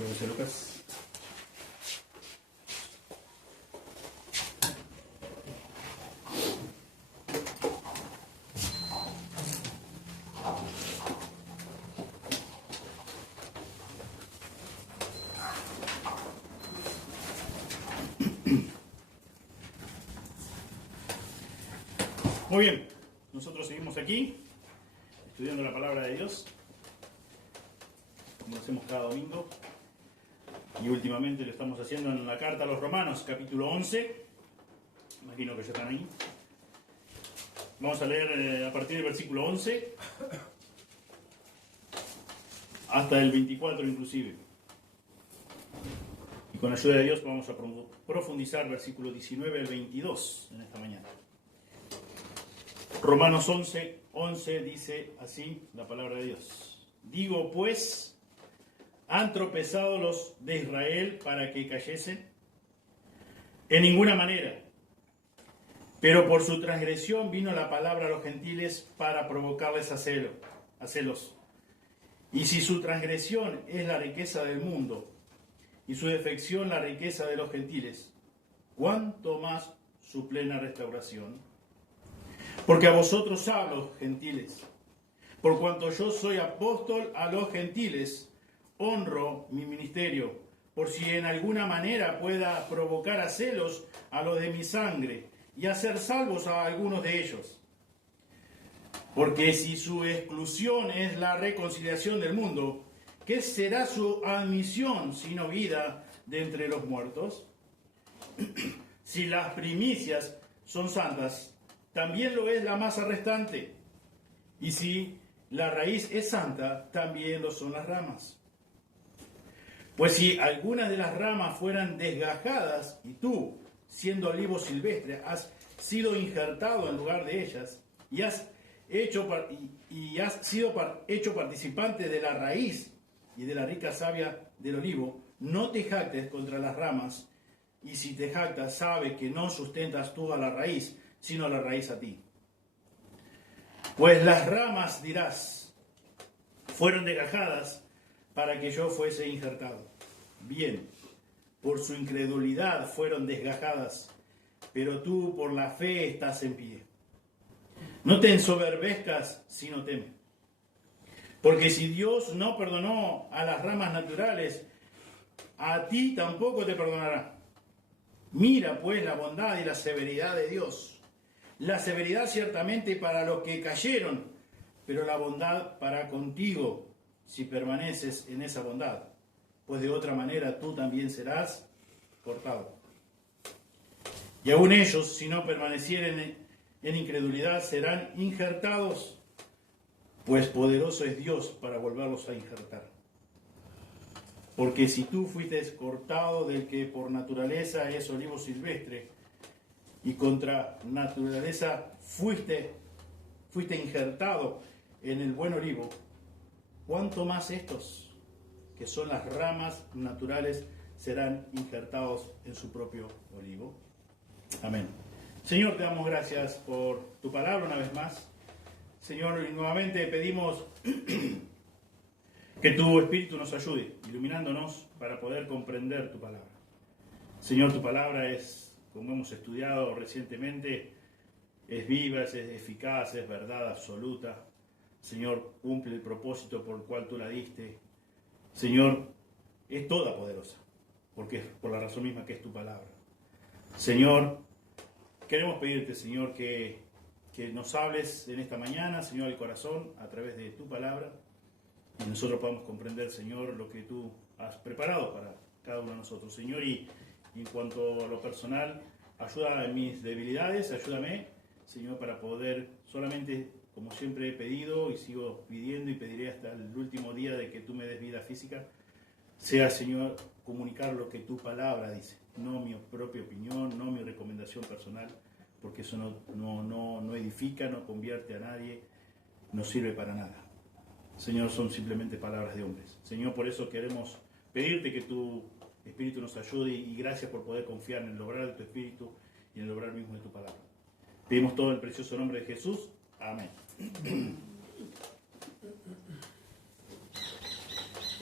Muchas gracias, Lucas. Muy bien, nosotros seguimos aquí estudiando la palabra de Dios, como lo hacemos cada domingo, y últimamente lo estamos haciendo en la carta a los Romanos, capítulo 11, imagino que ya están ahí. Vamos a leer a partir del versículo 11 hasta el 24 inclusive, y con la ayuda de Dios vamos a profundizar versículo 19 al 22 en esta mañana. Romanos 11 dice así la palabra de Dios. Digo pues, ¿han tropezado los de Israel para que cayesen? En ninguna manera. Pero por su transgresión vino la palabra a los gentiles para provocarles a celos. Y si su transgresión es la riqueza del mundo y su defección la riqueza de los gentiles, ¿cuánto más su plena restauración? Porque a vosotros hablo, gentiles, por cuanto yo soy apóstol a los gentiles, honro mi ministerio, por si en alguna manera pueda provocar a celos a los de mi sangre y hacer salvos a algunos de ellos. Porque si su exclusión es la reconciliación del mundo, ¿qué será su admisión sino vida de entre los muertos? Si las primicias son santas, también lo es la masa restante. Y si la raíz es santa, también lo son las ramas. Pues si algunas de las ramas fueran desgajadas, y tú, siendo olivo silvestre, has sido injertado en lugar de ellas, y has sido hecho participante de la raíz y de la rica savia del olivo, no te jactes contra las ramas, y si te jactas, sabe que no sustentas tú a la raíz, sino la raíz a ti. Pues las ramas, dirás, fueron desgajadas para que yo fuese injertado. Bien, por su incredulidad fueron desgajadas, pero tú por la fe estás en pie. No te ensoberbezcas, sino teme. Porque si Dios no perdonó a las ramas naturales, a ti tampoco te perdonará. Mira pues la bondad y la severidad de Dios. La severidad ciertamente para los que cayeron, pero la bondad para contigo, si permaneces en esa bondad, pues de otra manera tú también serás cortado. Y aun ellos, si no permanecieren en incredulidad, serán injertados, pues poderoso es Dios para volverlos a injertar. Porque si tú fuiste cortado del que por naturaleza es olivo silvestre, y contra naturaleza fuiste injertado en el buen olivo, ¿cuánto más estos, que son las ramas naturales, serán injertados en su propio olivo? Amén. Señor, te damos gracias por tu palabra una vez más. Señor, y nuevamente pedimos que tu Espíritu nos ayude, iluminándonos para poder comprender tu palabra. Señor, tu palabra es, como hemos estudiado recientemente, es viva, es eficaz, es verdad absoluta. Señor, cumple el propósito por el cual tú la diste. Señor, es toda poderosa, porque es por la razón misma que es tu palabra. Señor, queremos pedirte, Señor, que nos hables en esta mañana, Señor, al corazón, a través de tu palabra, y nosotros podamos comprender, Señor, lo que tú has preparado para cada uno de nosotros, Señor, y en cuanto a lo personal, ayuda en mis debilidades, ayúdame, Señor, para poder solamente, como siempre he pedido y sigo pidiendo y pediré hasta el último día de que tú me des vida física, sea, Señor, comunicar lo que tu palabra dice, no mi propia opinión, no mi recomendación personal, porque eso no edifica, no convierte a nadie, no sirve para nada. Señor, son simplemente palabras de hombres. Señor, por eso queremos pedirte que tu Espíritu nos ayude y gracias por poder confiar en el obrar de tu Espíritu y en el obrar mismo de tu palabra. Pedimos todo en el precioso nombre de Jesús. Amén.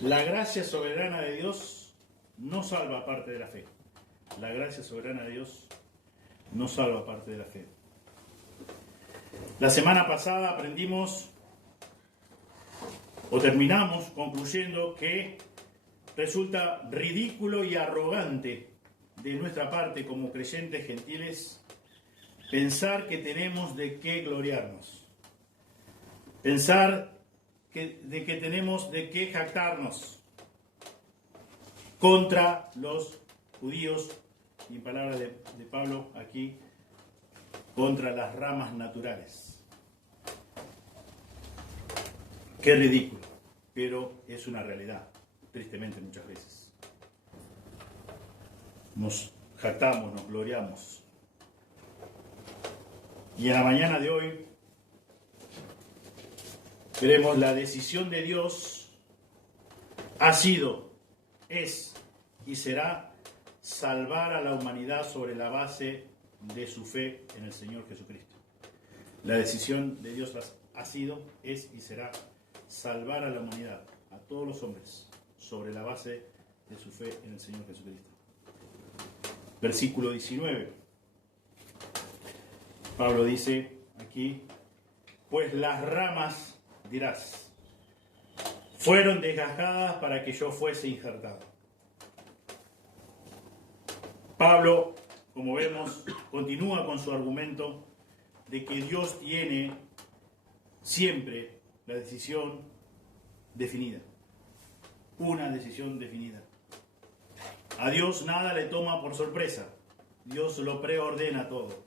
La gracia soberana de Dios no salva aparte de la fe. La gracia soberana de Dios no salva aparte de la fe. La semana pasada aprendimos o terminamos concluyendo que resulta ridículo y arrogante de nuestra parte como creyentes gentiles pensar que tenemos de qué gloriarnos, pensar de que tenemos de qué jactarnos contra los judíos, y en palabras de Pablo aquí, contra las ramas naturales. Qué ridículo, pero es una realidad, tristemente muchas veces. Nos jactamos, nos gloriamos. Y en la mañana de hoy veremos la decisión de Dios ha sido, es y será salvar a la humanidad sobre la base de su fe en el Señor Jesucristo. La decisión de Dios ha sido, es y será salvar a la humanidad, a todos los hombres, sobre la base de su fe en el Señor Jesucristo. Versículo 19. Pablo dice aquí, pues las ramas, dirás, fueron desgajadas para que yo fuese injertado. Pablo, como vemos, continúa con su argumento de que Dios tiene siempre la decisión definida. Una decisión definida. A Dios nada le toma por sorpresa. Dios lo preordena todo.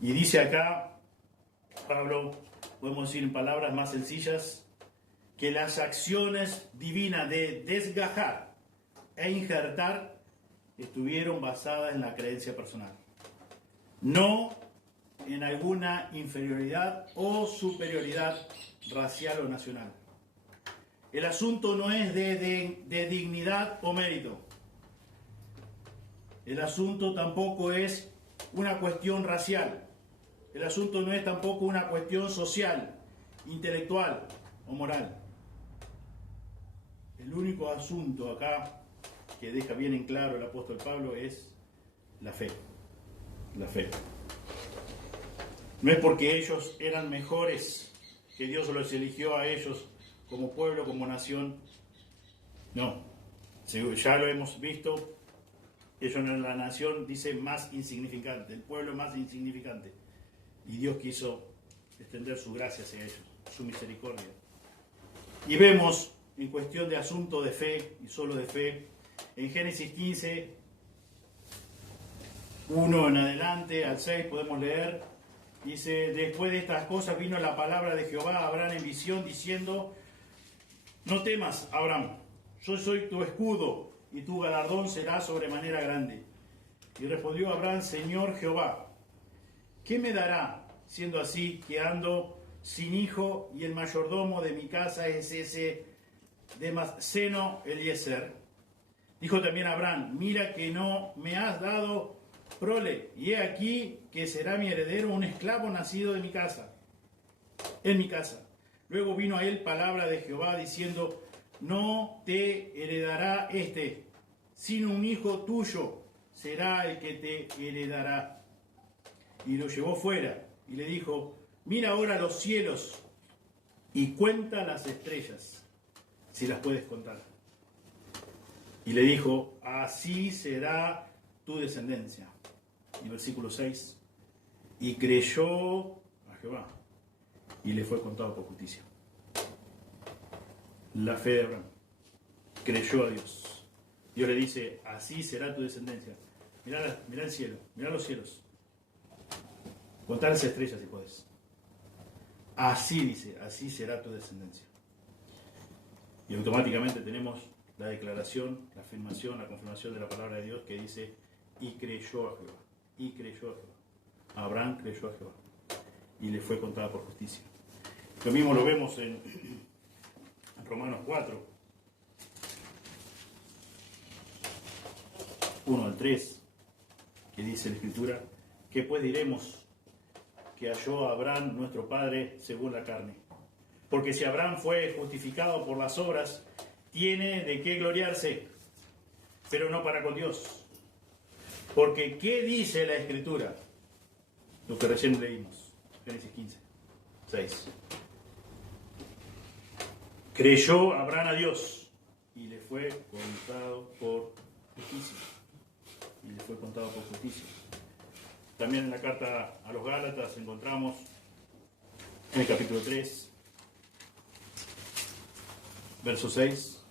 Y dice acá, Pablo, podemos decir en palabras más sencillas, que las acciones divinas de desgajar e injertar estuvieron basadas en la creencia personal, no en alguna inferioridad o superioridad racial o nacional. El asunto no es de dignidad o mérito. El asunto tampoco es una cuestión racial. El asunto no es tampoco una cuestión social, intelectual o moral. El único asunto acá que deja bien en claro el apóstol Pablo es la fe. La fe. No es porque ellos eran mejores que Dios los eligió a ellos como pueblo, como nación. No. Ya lo hemos visto. Ellos en la nación, dice, más insignificante. El pueblo más insignificante. Y Dios quiso extender su gracia hacia ellos, su misericordia. Y vemos, en cuestión de asunto de fe, y solo de fe, en Génesis 15, 1 en adelante, al 6 podemos leer, dice, después de estas cosas vino la palabra de Jehová a Abraham en visión, diciendo, no temas, Abraham, yo soy tu escudo, y tu galardón será sobremanera grande. Y respondió Abraham, Señor Jehová, ¿qué me dará, siendo así, que ando sin hijo y el mayordomo de mi casa es ese Damaseno Eliezer? Dijo también Abraham, mira que no me has dado prole, y he aquí que será mi heredero un esclavo nacido de mi casa, en mi casa. Luego vino a él palabra de Jehová diciendo, no te heredará sino un hijo tuyo será el que te heredará. Y lo llevó fuera y le dijo, mira ahora los cielos y cuenta las estrellas, si las puedes contar. Y le dijo, así será tu descendencia. Y versículo 6, y creyó a Jehová y le fue contado por justicia. La fe de Abraham. Creyó a Dios. Dios le dice, así será tu descendencia. Mirá el cielo, mirá los cielos. Contar las estrellas si puedes. Así dice, así será tu descendencia. Y automáticamente tenemos la declaración, la afirmación, la confirmación de la palabra de Dios que dice, y creyó a Jehová. Y creyó a Jehová. Abraham creyó a Jehová. Y le fue contada por justicia. Lo mismo lo vemos en Romanos 4, 1 al 3, que dice la Escritura, que pues diremos que halló a Abraham nuestro padre según la carne. Porque si Abraham fue justificado por las obras, tiene de qué gloriarse, pero no para con Dios. Porque ¿qué dice la Escritura? Lo que recién leímos, Génesis 15, 6. Creyó Abraham a Dios y le fue contado por justicia. Y le fue contado por justicia. También en la carta a los Gálatas encontramos en el capítulo 3, verso 6,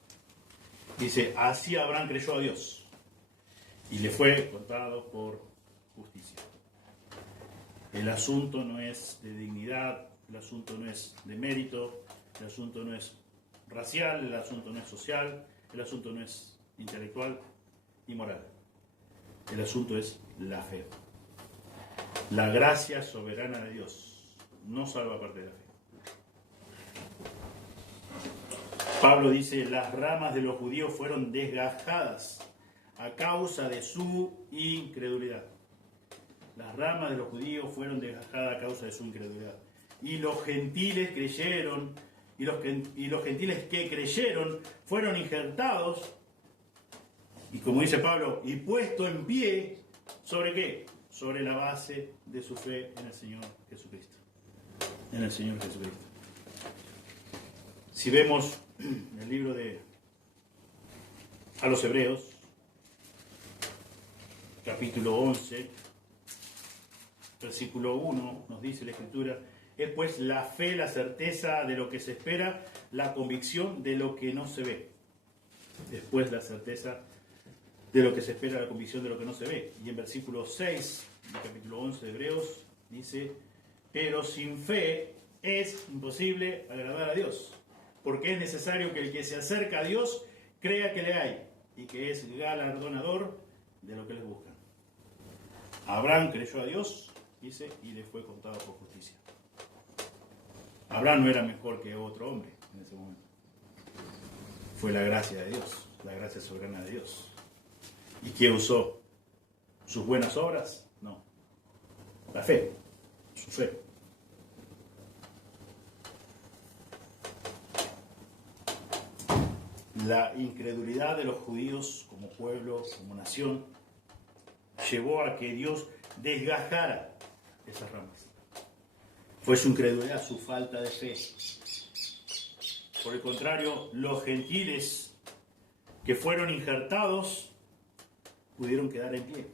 dice, así Abraham creyó a Dios y le fue contado por justicia. El asunto no es de dignidad, el asunto no es de mérito, el asunto no es racial, el asunto no es social, el asunto no es intelectual y moral. El asunto es la fe. La gracia soberana de Dios no salva aparte de la fe. Pablo dice, las ramas de los judíos fueron desgajadas a causa de su incredulidad. Las ramas de los judíos fueron desgajadas a causa de su incredulidad. Y los gentiles creyeron, y los gentiles que creyeron fueron injertados, y como dice Pablo, y puesto en pie, ¿sobre qué? Sobre la base de su fe en el Señor Jesucristo. En el Señor Jesucristo. Si vemos el libro a los Hebreos, capítulo 11, versículo 1, nos dice la Escritura, es pues la fe, la certeza de lo que se espera, la convicción de lo que no se ve. Después la certeza de lo que se espera, la convicción de lo que no se ve. Y en versículo 6, del capítulo 11 de Hebreos, dice, pero sin fe es imposible agradar a Dios, porque es necesario que el que se acerca a Dios crea que le hay y que es galardonador de lo que les buscan. Abraham creyó a Dios, dice, y le fue contado por justicia. Abraham no era mejor que otro hombre en ese momento. Fue la gracia de Dios, la gracia soberana de Dios. ¿Y qué usó? ¿Sus buenas obras? No. La fe, su fe. La incredulidad de los judíos como pueblo, como nación, llevó a que Dios desgajara esas ramas. Fue su incredulidad, su falta de fe. Por el contrario, los gentiles que fueron injertados pudieron quedar en pie,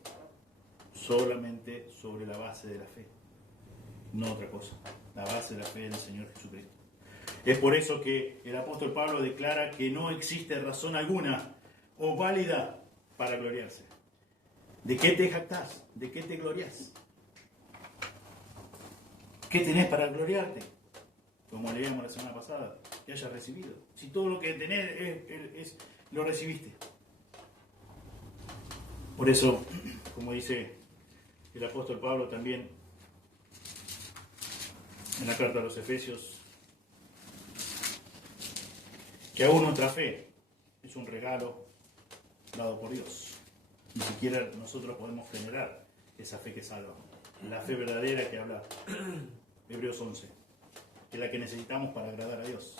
solamente sobre la base de la fe, no otra cosa, la base de la fe en el Señor Jesucristo. Es por eso que el apóstol Pablo declara que no existe razón alguna o válida para gloriarse. ¿De qué te jactás? ¿De qué te glorias? ¿Qué tenés para gloriarte? Como leíamos la semana pasada, que hayas recibido. Si todo lo que tenés lo recibiste. Por eso, como dice el apóstol Pablo también en la carta a los Efesios, que aún nuestra fe es un regalo dado por Dios. Ni siquiera nosotros podemos generar esa fe que salva. La fe verdadera que habla Hebreos 11, que es la que necesitamos para agradar a Dios.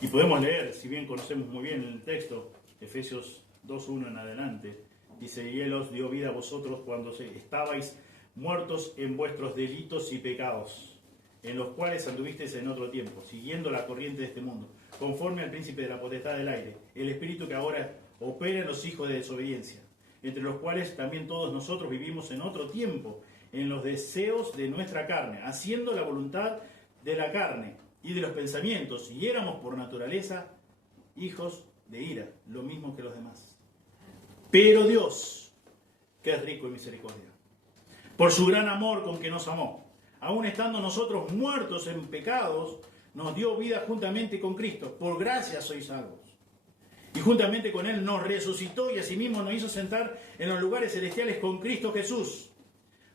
Y podemos leer, si bien conocemos muy bien el texto, Efesios 2:1 en adelante, dice, y Él os dio vida a vosotros cuando estabais muertos en vuestros delitos y pecados, en los cuales anduvisteis en otro tiempo, siguiendo la corriente de este mundo, conforme al príncipe de la potestad del aire, el espíritu que ahora opera en los hijos de desobediencia, entre los cuales también todos nosotros vivimos en otro tiempo, en los deseos de nuestra carne, haciendo la voluntad de la carne y de los pensamientos, y éramos por naturaleza hijos de ira, lo mismo que los demás. Pero Dios, que es rico en misericordia, por su gran amor con que nos amó, aun estando nosotros muertos en pecados, nos dio vida juntamente con Cristo. Por gracia sois salvos. Y juntamente con Él nos resucitó y asimismo nos hizo sentar en los lugares celestiales con Cristo Jesús,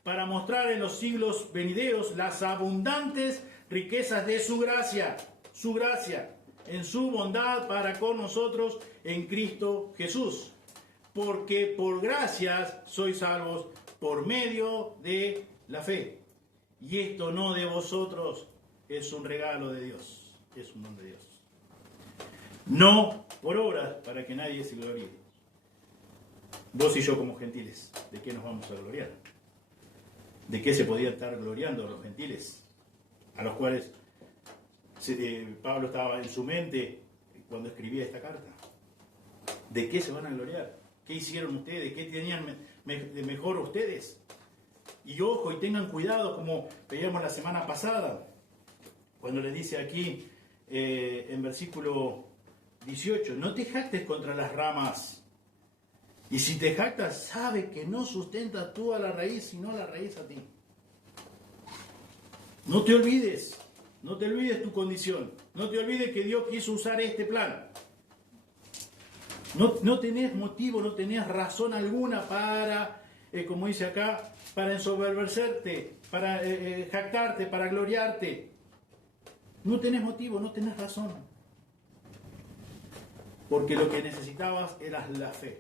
para mostrar en los siglos venideros las abundantes riquezas de su gracia, en su bondad para con nosotros en Cristo Jesús. Porque por gracias sois salvos por medio de la fe. Y esto no de vosotros, es un regalo de Dios, es un don de Dios. no por obras para que nadie se gloríe. Vos y yo como gentiles, ¿de qué nos vamos a gloriar? ¿De qué se podía estar gloriando los gentiles? A los cuales Pablo estaba en su mente cuando escribía esta carta. ¿De qué se van a gloriar? ¿Qué hicieron ustedes? ¿Qué tenían de mejor ustedes? Y ojo, y tengan cuidado, como veíamos la semana pasada, cuando les dice aquí en versículo 18, no te jactes contra las ramas. Y si te jactas, sabe que no sustentas tú a la raíz, sino la raíz a ti. No te olvides tu condición. No te olvides que Dios quiso usar este plan. No tenés motivo, no tenés razón alguna para, como dice acá, para ensoberbecerte, para jactarte, para gloriarte. No tenés motivo, no tenés razón. Porque lo que necesitabas era la fe.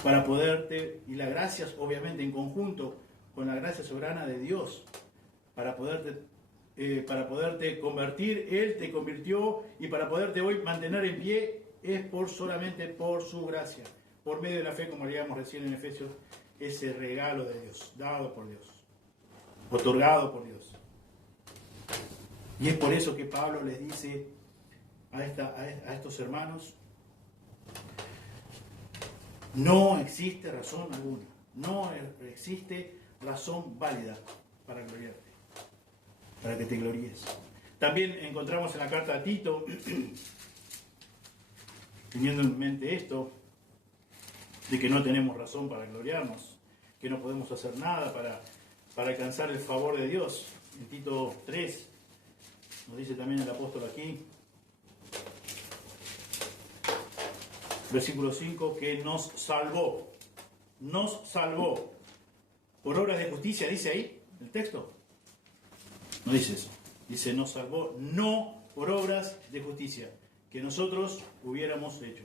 Para poderte, y la gracia obviamente en conjunto con la gracia soberana de Dios, para poderte convertir, Él te convirtió, y para poderte hoy mantener en pie es solamente por su gracia, por medio de la fe, como leíamos recién en Efesios, ese regalo de Dios, dado por Dios, otorgado por Dios. Y es por eso que Pablo les dice a estos hermanos, no existe razón alguna, no existe razón válida para gloriarte, para que te gloríes. También encontramos en la carta a Tito, teniendo en mente esto, de que no tenemos razón para gloriarnos, que no podemos hacer nada para alcanzar el favor de Dios. En Tito 3, nos dice también el apóstol aquí, versículo 5, que nos salvó por obras de justicia, dice ahí el texto. No dice eso, dice nos salvó no por obras de justicia que nosotros hubiéramos hecho,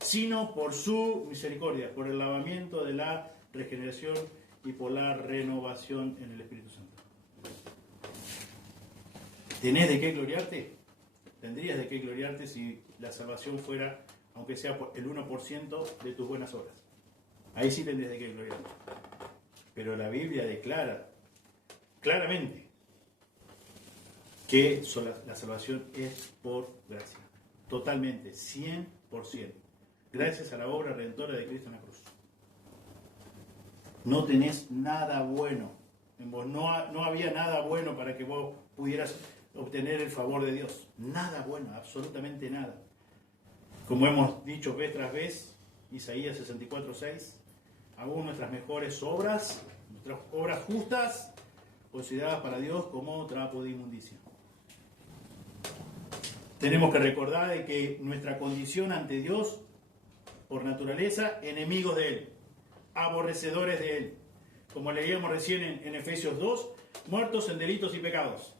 sino por su misericordia, por el lavamiento de la regeneración y por la renovación en el Espíritu Santo. ¿Tenés de qué gloriarte? Tendrías de qué gloriarte si la salvación fuera, aunque sea por el 1% de tus buenas obras. Ahí sí tendrías de qué gloriarte. Pero la Biblia declara claramente que la salvación es por gracia. Totalmente, 100%. Gracias a la obra redentora de Cristo en la cruz. No tenés nada bueno en vos. No había nada bueno para que vos pudieras obtener el favor de Dios. Nada bueno, absolutamente nada. Como hemos dicho vez tras vez, Isaías 64:6, aún nuestras mejores obras, nuestras obras justas, consideradas para Dios como trapo de inmundicia. Tenemos que recordar de que nuestra condición ante Dios, por naturaleza, enemigos de Él, aborrecedores de Él. Como leíamos recién en Efesios 2, muertos en delitos y pecados.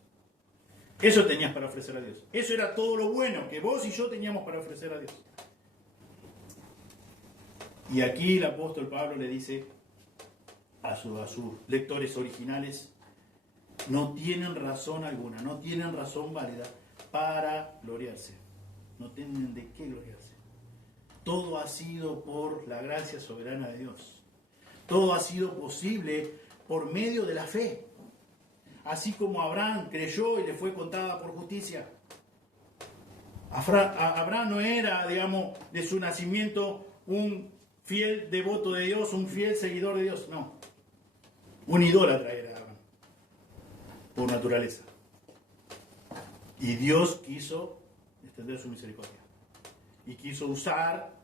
Eso tenías para ofrecer a Dios. Eso era todo lo bueno que vos y yo teníamos para ofrecer a Dios. Y aquí el apóstol Pablo le dice a sus lectores originales, no tienen razón alguna, no tienen razón válida para gloriarse. No tienen de qué gloriarse. Todo ha sido por la gracia soberana de Dios. Todo ha sido posible por medio de la fe. Así como Abraham creyó y le fue contada por justicia. Abraham no era, digamos, de su nacimiento un fiel devoto de Dios, un fiel seguidor de Dios, no. Un idólatra era Abraham, por naturaleza. Y Dios quiso extender su misericordia. Y quiso usar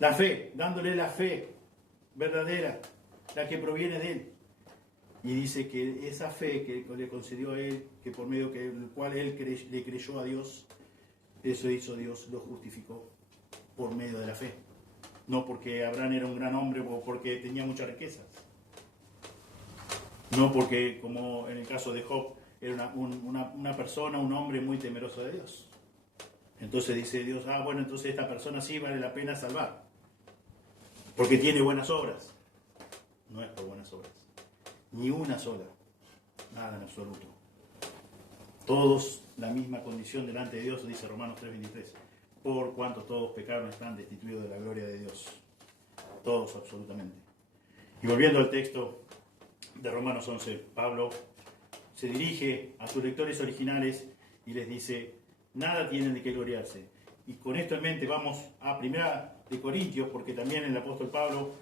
la fe, dándole la fe verdadera, la que proviene de Él. Y dice que esa fe que le concedió a Él, que por medio del cual Él le creyó a Dios, eso hizo Dios, lo justificó por medio de la fe. No porque Abraham era un gran hombre o porque tenía muchas riquezas. No porque, como en el caso de Job, era una persona, un hombre muy temeroso de Dios. Entonces dice Dios, bueno, entonces esta persona sí vale la pena salvar. Porque tiene buenas obras. No es por buenas obras. Ni una sola. Nada en absoluto. Todos la misma condición delante de Dios, dice Romanos 3:23. Por cuanto todos pecaron, están destituidos de la gloria de Dios. Todos, absolutamente. Y volviendo al texto de Romanos 11, Pablo se dirige a sus lectores originales y les dice, nada tienen de qué gloriarse. Y con esto en mente vamos a 1 de Corintios, porque también el apóstol Pablo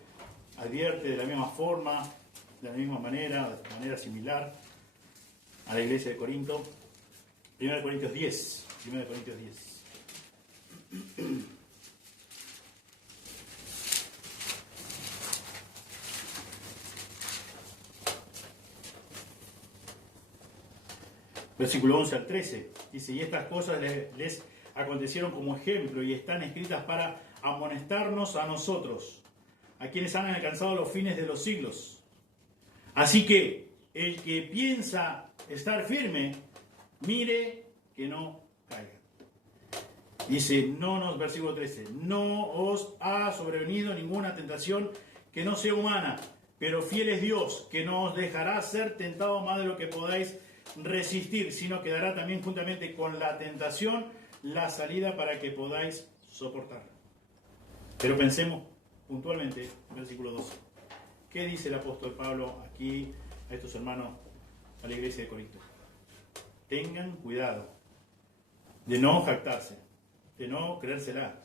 advierte de la misma forma, de la misma manera, de manera similar a la iglesia de Corinto. 1 de Corintios 10. 1 de Corintios 10. Versículo 11 al 13, dice, y estas cosas les acontecieron como ejemplo y están escritas para amonestarnos a nosotros, a quienes han alcanzado los fines de los siglos. Así que el que piensa estar firme, mire que no caiga. Dice, versículo 13, no os ha sobrevenido ninguna tentación que no sea humana, pero fiel es Dios, que no os dejará ser tentado más de lo que podáis resistir, sino que dará también juntamente con la tentación la salida para que podáis soportarla. Pero pensemos puntualmente, versículo 12. ¿Qué dice el apóstol Pablo aquí a estos hermanos, a la iglesia de Corinto? Tengan cuidado de no jactarse, de no creérsela.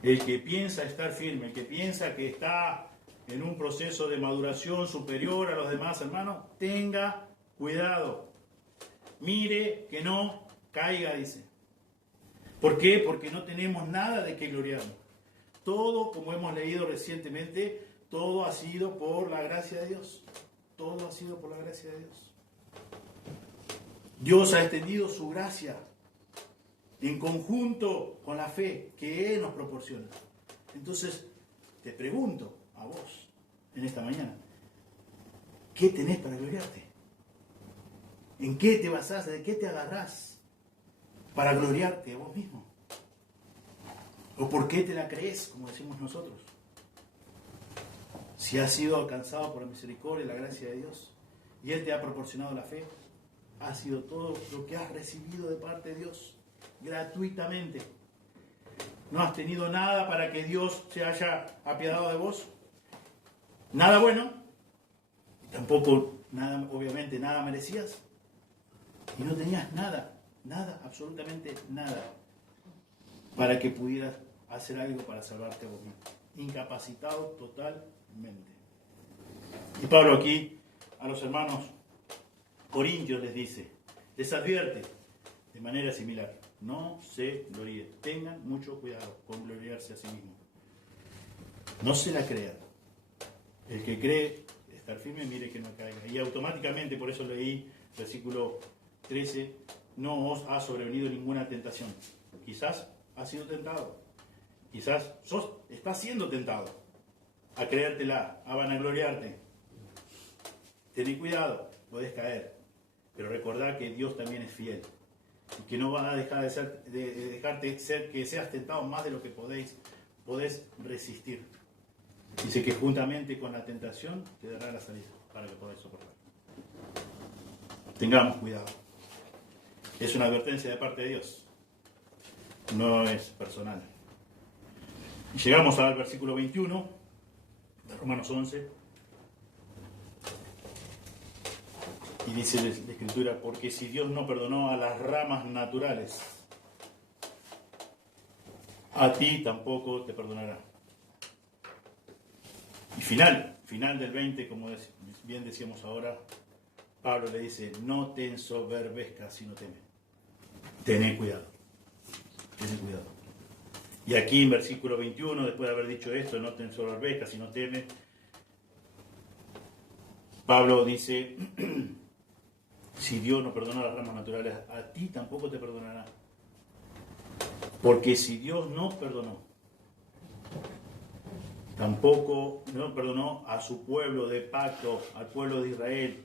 El que piensa estar firme, el que piensa que está en un proceso de maduración superior a los demás hermanos, tenga cuidado. Mire que no caiga, dice. ¿Por qué? Porque no tenemos nada de qué gloriarnos. Todo, como hemos leído recientemente, todo ha sido por la gracia de Dios. Todo ha sido por la gracia de Dios. Dios ha extendido su gracia en conjunto con la fe que Él nos proporciona. Entonces, te pregunto a vos en esta mañana, ¿qué tenés para gloriarte? ¿En qué te basás? ¿De qué te agarrás para gloriarte a vos mismo? ¿O por qué te la crees, como decimos nosotros? Si has sido alcanzado por la misericordia y la gracia de Dios, y Él te ha proporcionado la fe, ha sido todo lo que has recibido de parte de Dios, gratuitamente. No has tenido nada para que Dios se haya apiadado de vos. Nada bueno. Y tampoco, nada, obviamente, nada merecías. Y no tenías nada, absolutamente nada, para que pudieras hacer algo para salvarte a vos mismo. Incapacitado totalmente. Y Pablo aquí a los hermanos corintios les advierte de manera similar. No se gloríen. Tengan mucho cuidado con gloriarse a sí mismos. No se la crean. El que cree estar firme, mire que no caiga. Y automáticamente, por eso leí versículo 13, no os ha sobrevenido ninguna tentación. Quizás has sido tentado. Quizás estás siendo tentado a creértela, a vanagloriarte. Tened cuidado, podés caer. Pero recordad que Dios también es fiel. Y que no va a dejar de dejarte ser que seas tentado más de lo que podés resistir. Dice que juntamente con la tentación te dará la salida para que podáis soportar. Tengamos cuidado. Es una advertencia de parte de Dios. No es personal. Y llegamos al versículo 21 de Romanos 11. Y dice la Escritura, porque si Dios no perdonó a las ramas naturales, a ti tampoco te perdonará. Y final del 20, como bien decíamos ahora, Pablo le dice, no te ensoberbezcas sino teme. Tené cuidado. Tené cuidado. Y aquí en versículo 21, después de haber dicho esto, no te ensoberbezcas sino teme, Pablo dice, si Dios no perdona las ramas naturales, a ti tampoco te perdonará. Porque si Dios no perdonó, tampoco no perdonó a su pueblo de pacto, al pueblo de Israel,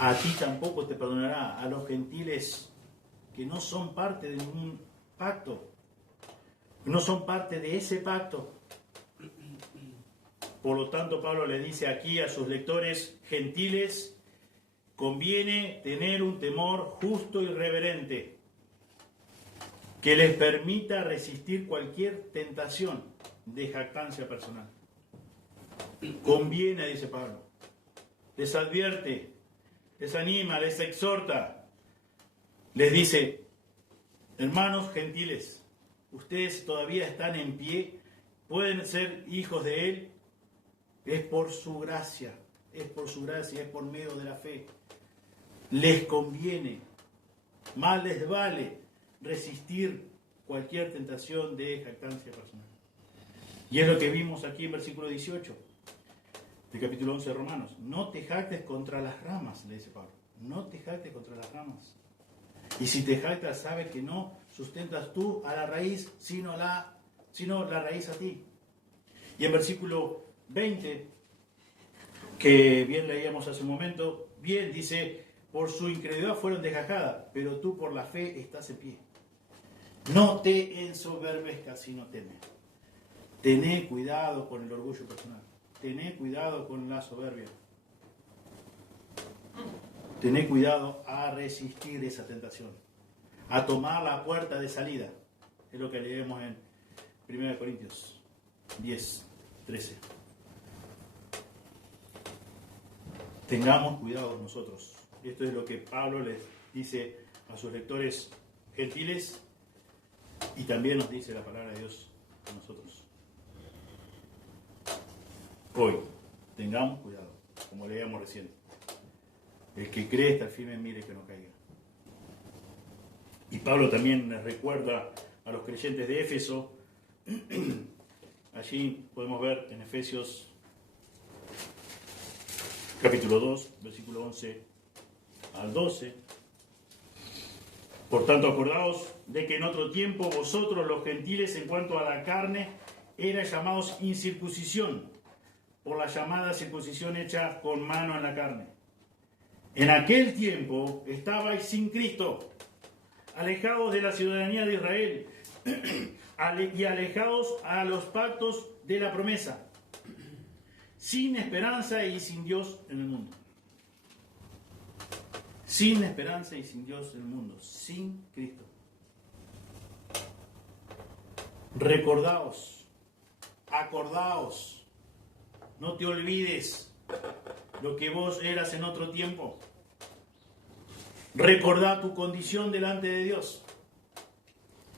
a ti tampoco te perdonará, a los gentiles que no son parte de ningún pacto, no son parte de ese pacto. Por lo tanto, Pablo le dice aquí a sus lectores gentiles conviene tener un temor justo y reverente que les permita resistir cualquier tentación de jactancia personal. Conviene, dice Pablo. Les advierte, les anima, les exhorta. Les dice, hermanos gentiles, ustedes todavía están en pie, pueden ser hijos de Él, es por su gracia, es por medio de la fe. Les conviene, más les vale resistir cualquier tentación de jactancia personal. Y es lo que vimos aquí en versículo 18 del capítulo 11 de Romanos. No te jactes contra las ramas, le dice Pablo. No te jactes contra las ramas. Y si te jactas, sabes que no sustentas tú a la raíz, sino la raíz a ti. Y en versículo 20, que bien leíamos hace un momento, bien dice, por su incredulidad fueron desgajadas, pero tú por la fe estás en pie. No te ensoberbezcas, sino teme. Tené cuidado con el orgullo personal. Tené cuidado con la soberbia. Tené cuidado a resistir esa tentación, a tomar la puerta de salida. Es lo que leemos en 1 Corintios 10, 13. Tengamos cuidado nosotros. Esto es lo que Pablo les dice a sus lectores gentiles y también nos dice la palabra de Dios a nosotros. Hoy, tengamos cuidado, como leíamos recién. El que cree está firme, mire que no caiga. Y Pablo también les recuerda a los creyentes de Éfeso. Allí podemos ver en Efesios capítulo 2, versículo 11 al 12. Por tanto, acordaos de que en otro tiempo vosotros los gentiles en cuanto a la carne erais llamados incircuncisión, por la llamada circuncisión hecha con mano en la carne. En aquel tiempo estabais sin Cristo, alejados de la ciudadanía de Israel y alejados a los pactos de la promesa, sin esperanza y sin Dios en el mundo. Sin esperanza y sin Dios en el mundo, sin Cristo. Recordaos, acordaos, no te olvides lo que vos eras en otro tiempo. Recordá tu condición delante de Dios.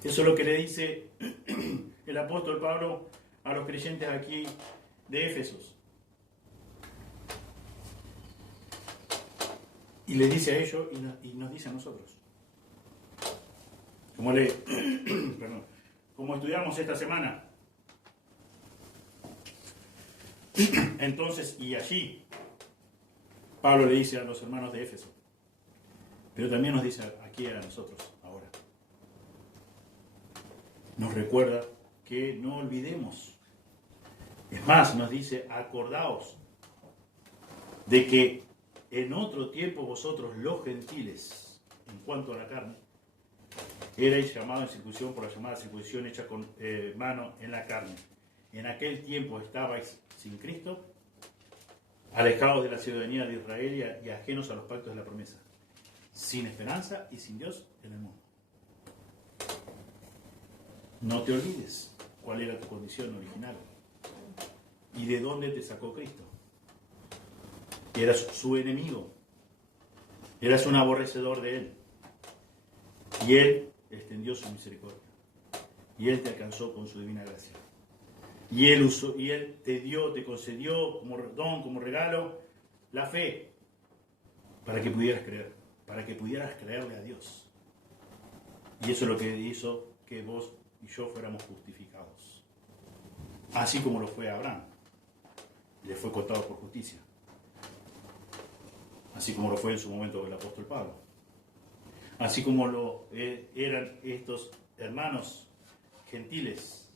Eso es lo que le dice el apóstol Pablo a los creyentes aquí de Éfesos. Y le dice a ellos y nos dice a nosotros. Como estudiamos esta semana. Entonces, y allí, Pablo le dice a los hermanos de Éfeso, pero también nos dice aquí a nosotros ahora. Nos recuerda que no olvidemos. Es más, nos dice, acordaos de que en otro tiempo vosotros los gentiles, en cuanto a la carne, erais llamados en circuncisión por la llamada circuncisión hecha con mano en la carne. En aquel tiempo estabais sin Cristo, alejados de la ciudadanía de Israel y ajenos a los pactos de la promesa, sin esperanza y sin Dios en el mundo. No te olvides cuál era tu condición original y de dónde te sacó Cristo. Eras su enemigo, eras un aborrecedor de Él, y Él extendió su misericordia, y Él te alcanzó con su divina gracia. Y Él te concedió como don, como regalo, la fe, para que pudieras creer, para que pudieras creerle a Dios. Y eso es lo que hizo que vos y yo fuéramos justificados. Así como lo fue a Abraham, le fue contado por justicia. Así como lo fue en su momento el apóstol Pablo. Así como lo eran estos hermanos gentiles,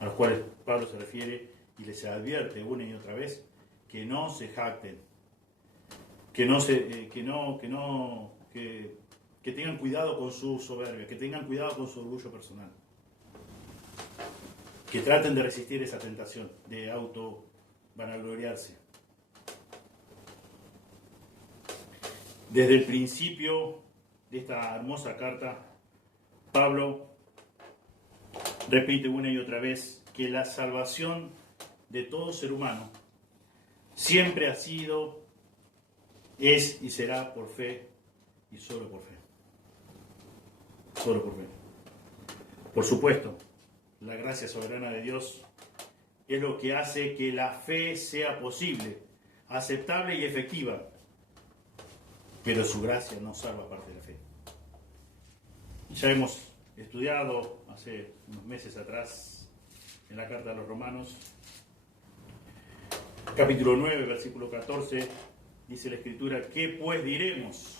a los cuales Pablo se refiere y les advierte una y otra vez que no se jacten, que tengan cuidado con su soberbia, que tengan cuidado con su orgullo personal, que traten de resistir esa tentación de auto vanagloriarse. Desde el principio de esta hermosa carta, Pablo repite una y otra vez que la salvación de todo ser humano siempre ha sido, es y será por fe y solo por fe. Solo por fe. Por supuesto, la gracia soberana de Dios es lo que hace que la fe sea posible, aceptable y efectiva. Pero su gracia no salva aparte de la fe. Ya hemos estudiado hace unos meses atrás en la carta a los Romanos, capítulo 9, versículo 14, dice la Escritura: ¿qué pues diremos?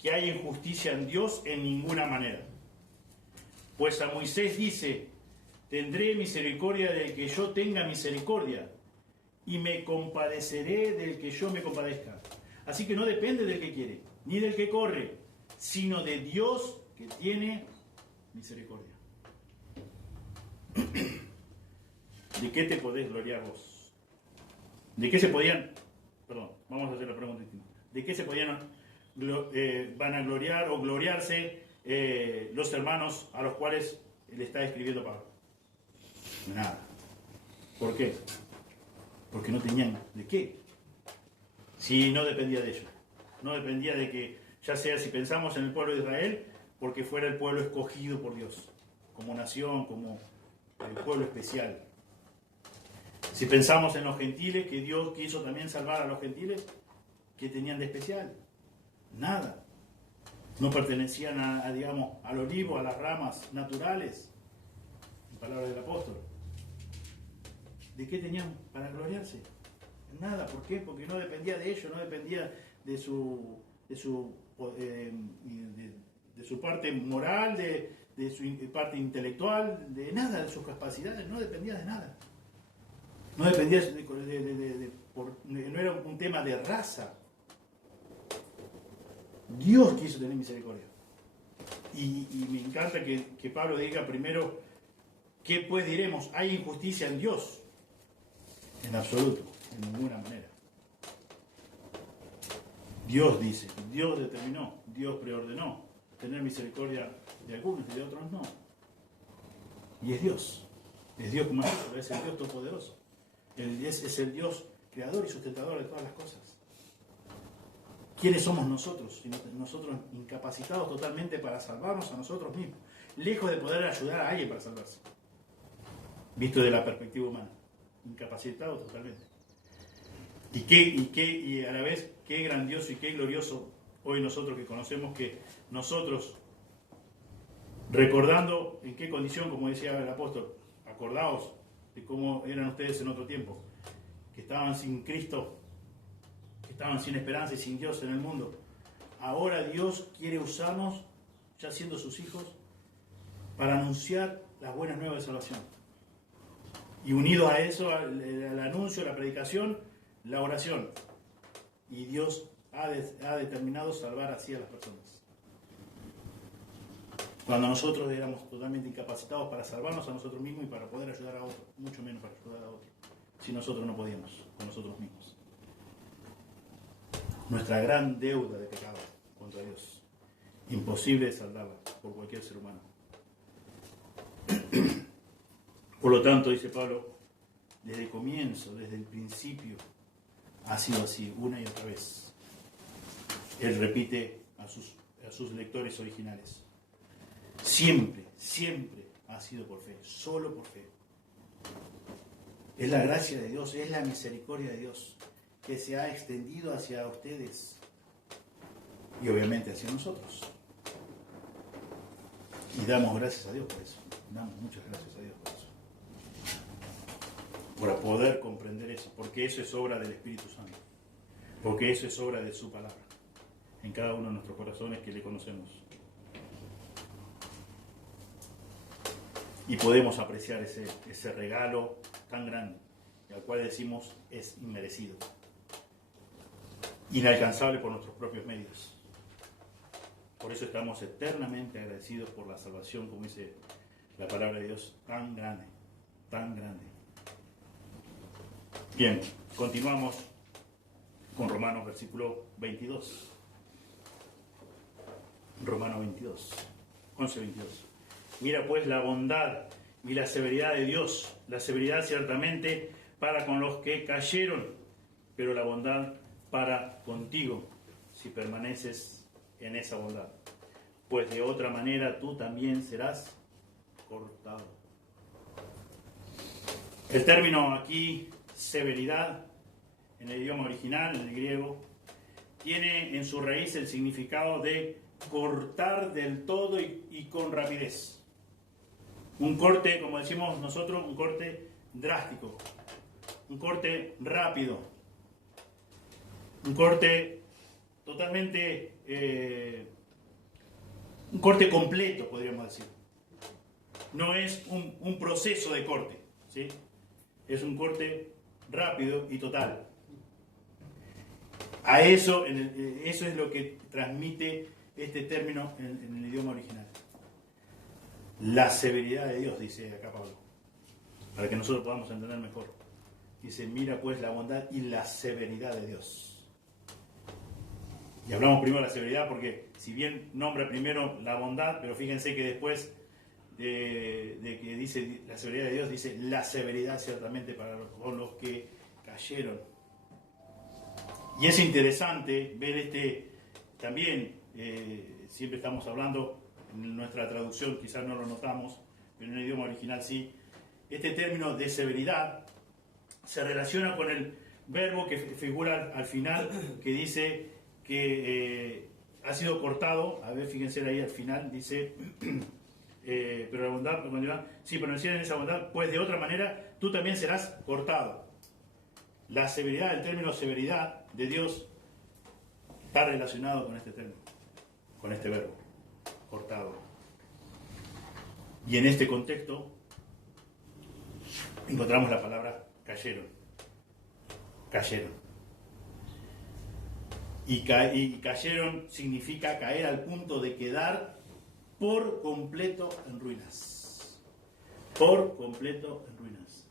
¿Que hay injusticia en Dios? En ninguna manera. Pues a Moisés dice: tendré misericordia del que yo tenga misericordia, y me compadeceré del que yo me compadezca. Así que no depende del que quiere, ni del que corre, sino de Dios que tiene misericordia. ¿De qué te podés gloriar vos? ¿De qué se podían? Perdón, vamos a hacer la pregunta distinta. ¿De qué se podían vanagloriar o gloriarse los hermanos a los cuales le está escribiendo Pablo? Nada. ¿Por qué? Porque no tenían de qué. Si no dependía de ellos. No dependía de que, ya sea si pensamos en el pueblo de Israel, porque fuera el pueblo escogido por Dios, como nación, como el pueblo especial. Si pensamos en los gentiles, que Dios quiso también salvar a los gentiles, ¿qué tenían de especial? Nada. No pertenecían digamos, al olivo, a las ramas naturales, en palabras del apóstol. ¿De qué tenían para gloriarse? Nada. ¿Por qué? Porque no dependía de ellos, no dependía de su parte moral, de su parte intelectual, de nada, de sus capacidades, no dependía de nada. No dependía no era un tema de raza. Dios quiso tener misericordia. Y me encanta que Pablo diga primero: ¿qué pues diremos? ¿Hay injusticia en Dios? En absoluto, en ninguna manera. Dios dice, Dios determinó, Dios preordenó tener misericordia de algunos y de otros no. Y es Dios mayúsculo, es el Dios todopoderoso. Es el Dios creador y sustentador de todas las cosas. ¿Quiénes somos nosotros? Nosotros incapacitados totalmente para salvarnos a nosotros mismos, lejos de poder ayudar a alguien para salvarse, visto de la perspectiva humana, incapacitados totalmente. Y a la vez, qué grandioso y qué glorioso hoy nosotros que conocemos que nosotros, recordando en qué condición, como decía el apóstol, acordaos de cómo eran ustedes en otro tiempo, que estaban sin Cristo, que estaban sin esperanza y sin Dios en el mundo. Ahora Dios quiere usarnos, ya siendo sus hijos, para anunciar las buenas nuevas de salvación. Y unido a eso, al anuncio, la predicación, la oración. Y Dios ha determinado salvar así a las personas. Cuando nosotros éramos totalmente incapacitados para salvarnos a nosotros mismos y para poder ayudar a otros, mucho menos para ayudar a otros, si nosotros no podíamos con nosotros mismos. Nuestra gran deuda de pecado contra Dios, imposible de saldarla por cualquier ser humano. Por lo tanto, dice Pablo, desde el comienzo, desde el principio, ha sido así, una y otra vez. Él repite a sus lectores originales. Siempre, siempre ha sido por fe, solo por fe. Es la gracia de Dios, es la misericordia de Dios que se ha extendido hacia ustedes y obviamente hacia nosotros. Y damos gracias a Dios por eso. Damos muchas gracias a Dios por eso. Para poder comprender eso, porque eso es obra del Espíritu Santo. Porque eso es obra de su palabra en cada uno de nuestros corazones que le conocemos. Y podemos apreciar ese regalo tan grande, al cual decimos es inmerecido, inalcanzable por nuestros propios medios. Por eso estamos eternamente agradecidos por la salvación, como dice la palabra de Dios, tan grande, tan grande. Bien, continuamos con Romanos versículo 22. Romanos 22, 11:22. Mira pues la bondad y la severidad de Dios, la severidad ciertamente para con los que cayeron, pero la bondad para contigo, si permaneces en esa bondad. Pues de otra manera tú también serás cortado. El término aquí, severidad, en el idioma original, en el griego, tiene en su raíz el significado de cortar del todo y con rapidez. Un corte, como decimos nosotros, un corte drástico, un corte rápido, un corte totalmente, un corte completo, podríamos decir. No es un proceso de corte, ¿sí? Es un corte rápido y total. A eso, eso es lo que transmite este término en el idioma original. La severidad de Dios, dice acá Pablo, para que nosotros podamos entender mejor. Dice, mira pues la bondad y la severidad de Dios. Y hablamos primero de la severidad porque si bien nombra primero la bondad, pero fíjense que después de que dice la severidad de Dios, dice la severidad ciertamente para con los que cayeron. Y es interesante ver también, siempre estamos hablando, en nuestra traducción quizás no lo notamos, pero en el idioma original sí, este término de severidad se relaciona con el verbo que figura al final, que dice que ha sido cortado. A ver, fíjense ahí al final, dice, pero la bondad, sí, permaneciera en esa bondad, pues de otra manera tú también serás cortado. La severidad, el término severidad de Dios está relacionado con este término, con este verbo, cortado. Y en este contexto encontramos la palabra cayeron. Cayeron. Y cayeron significa caer al punto de quedar por completo en ruinas. Por completo en ruinas.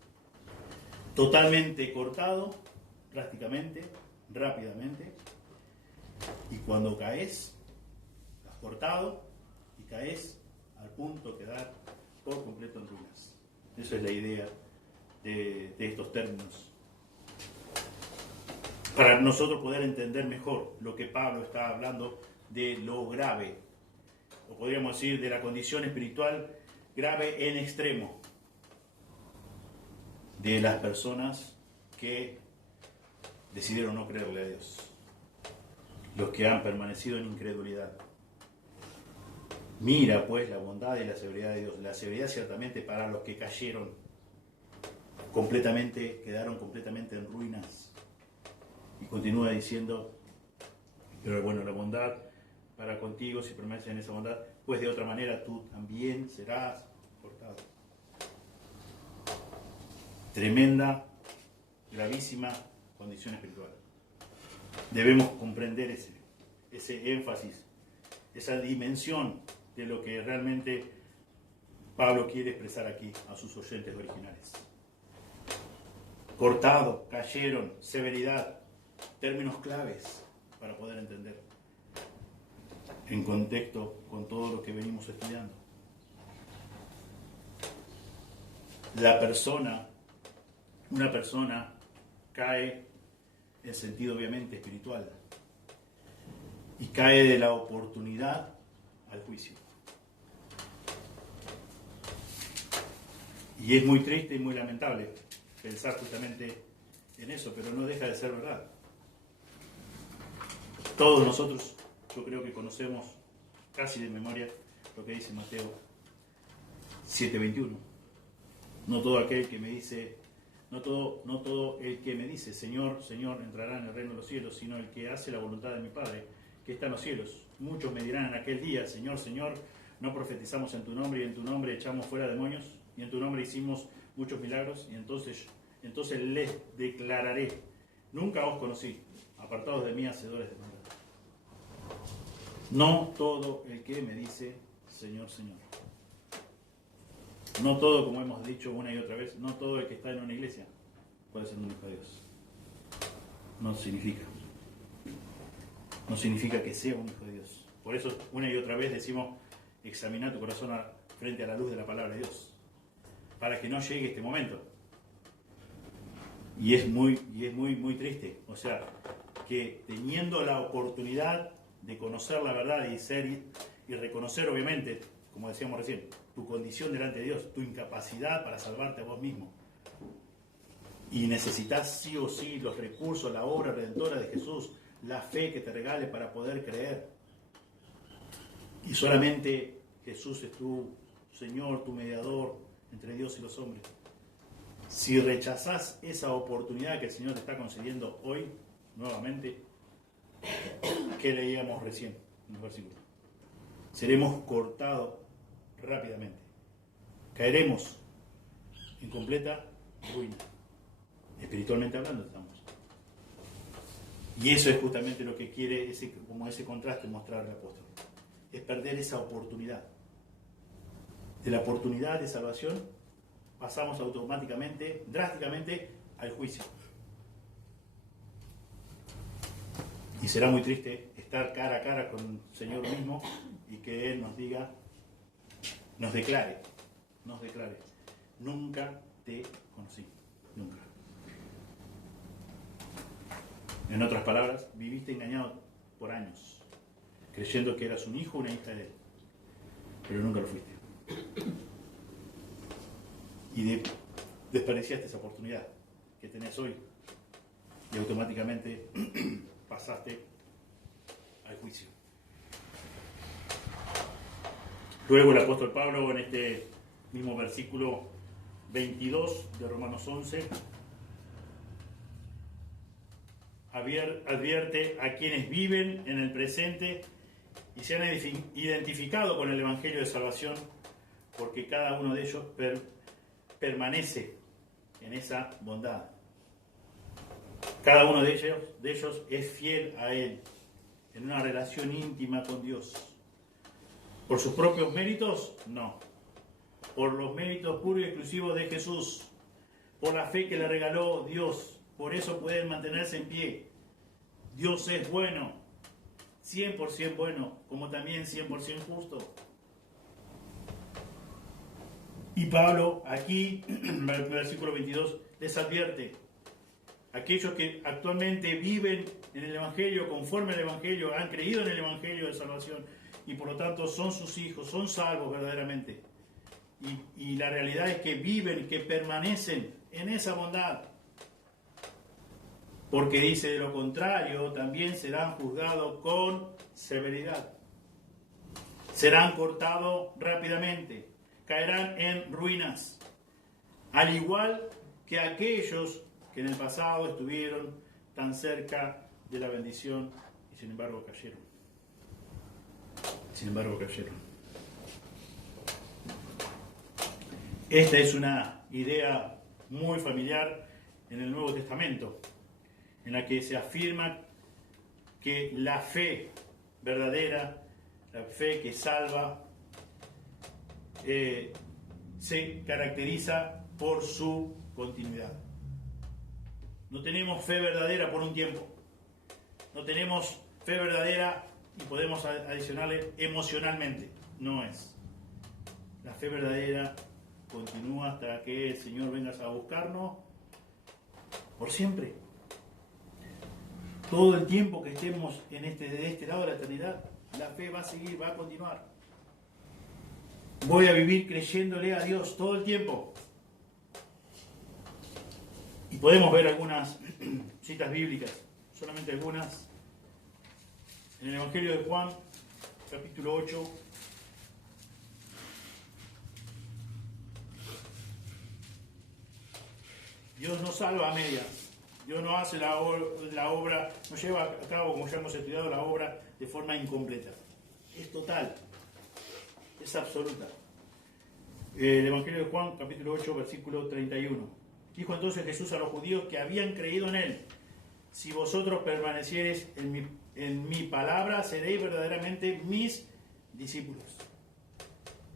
Totalmente cortado, drásticamente, rápidamente. Y cuando caes, has cortado y caes al punto de quedar por completo en ruinas. Esa es la idea de estos términos. Para nosotros poder entender mejor lo que Pablo está hablando de lo grave, o podríamos decir de la condición espiritual grave en extremo de las personas que decidieron no creerle a Dios, los que han permanecido en incredulidad. Mira pues la bondad y la severidad de Dios. La severidad ciertamente para los que cayeron completamente, quedaron completamente en ruinas. Y continúa diciendo, pero bueno, la bondad para contigo si permaneces en esa bondad, pues de otra manera tú también serás cortado. Tremenda, gravísima condición espiritual. Debemos comprender ese énfasis, esa dimensión de lo que realmente Pablo quiere expresar aquí a sus oyentes originales. Cortado, cayeron, severidad, términos claves para poder entender en contexto con todo lo que venimos estudiando. Una persona cae en sentido obviamente espiritual y cae de la oportunidad al juicio. Y es muy triste y muy lamentable pensar justamente en eso, pero no deja de ser verdad. Todos nosotros, yo creo que conocemos casi de memoria lo que dice Mateo 7:21. No todo aquel que me dice, no todo el que me dice, Señor, Señor, entrará en el reino de los cielos, sino el que hace la voluntad de mi Padre, que está en los cielos. Muchos me dirán en aquel día, Señor, Señor, no profetizamos en tu nombre, y en tu nombre echamos fuera demonios, y en tu nombre hicimos muchos milagros, y entonces les declararé, nunca os conocí, apartados de mí, hacedores de maldad. No todo el que me dice, Señor, Señor. No todo, como hemos dicho una y otra vez, no todo el que está en una iglesia puede ser un hijo de Dios. No significa que sea un hijo de Dios. Por eso una y otra vez decimos, examina tu corazón frente a la luz de la palabra de Dios, para que no llegue este momento. Y es muy triste. O sea, que teniendo la oportunidad de conocer la verdad y reconocer, obviamente, como decíamos recién, tu condición delante de Dios, tu incapacidad para salvarte a vos mismo. Y necesitas sí o sí los recursos, la obra redentora de Jesús, la fe que te regale para poder creer. Y solamente Jesús es tu Señor, tu mediador entre Dios y los hombres. Si rechazás esa oportunidad que el Señor te está concediendo hoy, nuevamente, que leíamos recién en los versículos, seremos cortados rápidamente. Caeremos en completa ruina. Espiritualmente hablando estamos. Y eso es justamente lo que quiere como ese contraste mostrar el apóstol. Es perder esa oportunidad. De la oportunidad de salvación pasamos automáticamente, drásticamente, al juicio. Y será muy triste estar cara a cara con el Señor mismo y que Él nos diga, nos declare, nunca te conocí, nunca. En otras palabras, viviste engañado por años, creyendo que eras un hijo o una hija de Él, pero nunca lo fuiste. Y desperdiciaste esa oportunidad que tenés hoy y automáticamente pasaste al juicio. Luego el apóstol Pablo, en este mismo versículo 22 de Romanos 11, advierte a quienes viven en el presente y se han identificado con el Evangelio de Salvación, porque cada uno de ellos permanece en esa bondad. Cada uno de ellos es fiel a Él, en una relación íntima con Dios. ¿Por sus propios méritos? No. Por los méritos puros y exclusivos de Jesús, por la fe que le regaló Dios. Por eso pueden mantenerse en pie. Dios es bueno, 100% bueno, como también 100% justo. Y Pablo aquí, en el versículo 22, les advierte: aquellos que actualmente viven en el Evangelio, conforme al Evangelio, han creído en el Evangelio de salvación y por lo tanto son sus hijos, son salvos verdaderamente. Y la realidad es que viven, que permanecen en esa bondad. Porque dice, de lo contrario, también serán juzgados con severidad. Serán cortados rápidamente. Caerán en ruinas. Al igual que aquellos que en el pasado estuvieron tan cerca de la bendición y sin embargo cayeron. Esta es una idea muy familiar en el Nuevo Testamento, en la que se afirma que la fe verdadera, la fe que salva, se caracteriza por su continuidad. No tenemos fe verdadera por un tiempo. No tenemos fe verdadera, y podemos adicionarle emocionalmente. No es. La fe verdadera continúa hasta que el Señor venga a buscarnos por siempre. Todo el tiempo que estemos de este lado de la eternidad, la fe va a seguir, va a continuar. Voy a vivir creyéndole a Dios todo el tiempo. Y podemos ver algunas citas bíblicas, solamente algunas. En el Evangelio de Juan, capítulo 8, Dios no salva a medias. Dios no hace la obra, no lleva a cabo, como ya hemos estudiado, la obra de forma incompleta. Es total, es absoluta. El Evangelio de Juan, capítulo 8, versículo 31. Dijo entonces Jesús a los judíos que habían creído en Él: si vosotros permaneciereis en mi palabra, seréis verdaderamente mis discípulos.